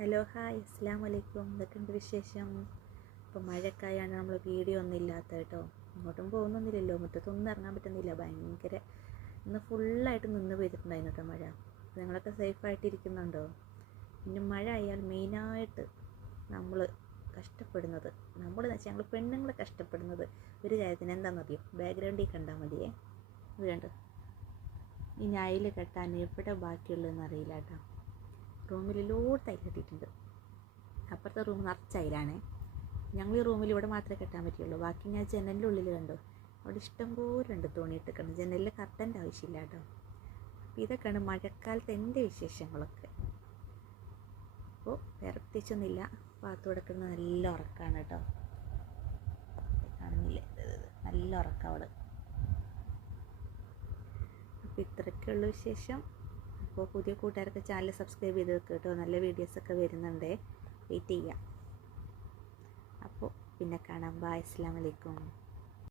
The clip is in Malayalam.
ഹലോ ഹായ് അസ്സലാമു അലൈക്കും. എന്തൊക്കെയുണ്ട് വിശേഷം? ഇപ്പോൾ മഴക്കായാണ് നമ്മൾ വീഡിയോ ഒന്നും ഇല്ലാത്ത കേട്ടോ. ഇങ്ങോട്ടും പോകുന്നൊന്നുമില്ലല്ലോ, മുറ്റത്തൊന്നും ഇറങ്ങാൻ പറ്റുന്നില്ല. ഭയങ്കര ഇന്ന് ഫുള്ളായിട്ട് നിന്ന് പെയ്തിട്ടുണ്ടായിരുന്നു കേട്ടോ മഴ. നിങ്ങളൊക്കെ സേഫായിട്ടിരിക്കുന്നുണ്ടോ? പിന്നെ മഴ ആയാൽ മെയിനായിട്ട് നമ്മൾ കഷ്ടപ്പെടുന്നത്, നമ്മളെന്ന് വെച്ചാൽ ഞങ്ങൾ പെണ്ണുങ്ങൾ കഷ്ടപ്പെടുന്നത് ഒരു കാര്യത്തിന് എന്താണെന്നറിയോ? ബാക്ക്ഗ്രൗണ്ടിൽ കണ്ടാൽ മതിയേ. ഇത് കണ്ടോ, ഈ ഞയിൽ കെട്ടാൻ എവിടെ ബാക്കിയുള്ളതെന്ന് അറിയില്ല കേട്ടോ. റൂമിലോട്ട് അയില കെട്ടിയിട്ടുണ്ട്. അപ്പുറത്തെ റൂം നിറച്ച അയിലാണേ. ഞങ്ങൾ ഈ റൂമിൽ ഇവിടെ മാത്രമേ കെട്ടാൻ പറ്റുള്ളൂ. ബാക്കി ഞാൻ ജനലിൻ്റെ ഉള്ളിൽ കണ്ടു, അവിടെ ഇഷ്ടം പോലെ ഉണ്ട് തുണിയിട്ടിട്ടുണ്ട്. ജനലിൽ കർട്ടൻ്റെ ആവശ്യമില്ല കേട്ടോ. അപ്പോൾ ഇതൊക്കെയാണ് മഴക്കാലത്ത് എൻ്റെ വിശേഷങ്ങളൊക്കെ. അപ്പോൾ വേറെ പ്രത്യേകിച്ചൊന്നുമില്ല. പാത്തു കിടക്കുന്നത് നല്ല ഉറക്കമാണ് കേട്ടോ. കാണുന്നില്ലേ, നല്ല ഉറക്കം അവൾ. അപ്പോൾ ഇത്രയൊക്കെയുള്ള വിശേഷം. അപ്പോൾ പുതിയ കൂട്ടുകാരൊക്കെ ചാനൽ സബ്സ്ക്രൈബ് ചെയ്ത് വെക്കുക കേട്ടോ. നല്ല വീഡിയോസൊക്കെ വരുന്നുണ്ട്, വെയിറ്റ് ചെയ്യാം. അപ്പോൾ പിന്നെ കാണാം. ബൈ, അസ്സലാമു അലൈക്കും.